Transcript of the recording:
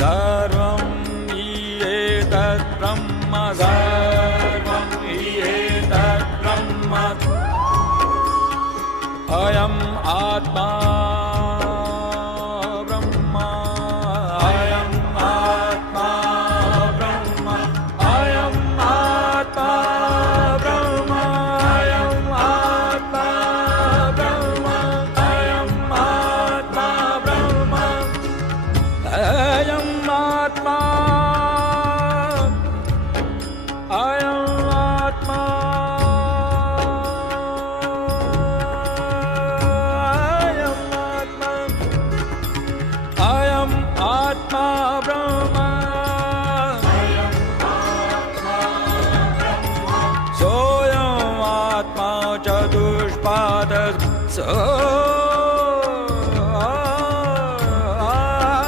सर्वं हि एतत् ब्रह्म सर्वं हि एतत् ब्रह्म अयम् आत्मा ब्रह्म अयम् आत्मा ब्रह्म अयम् आत्मा ब्रह्म अयम् आत्मा ब्रह्म अयम् आत्मा ब्रह्म अयम् आत्मा अयम् आत्मा अयम् आत्मा ब्रह्म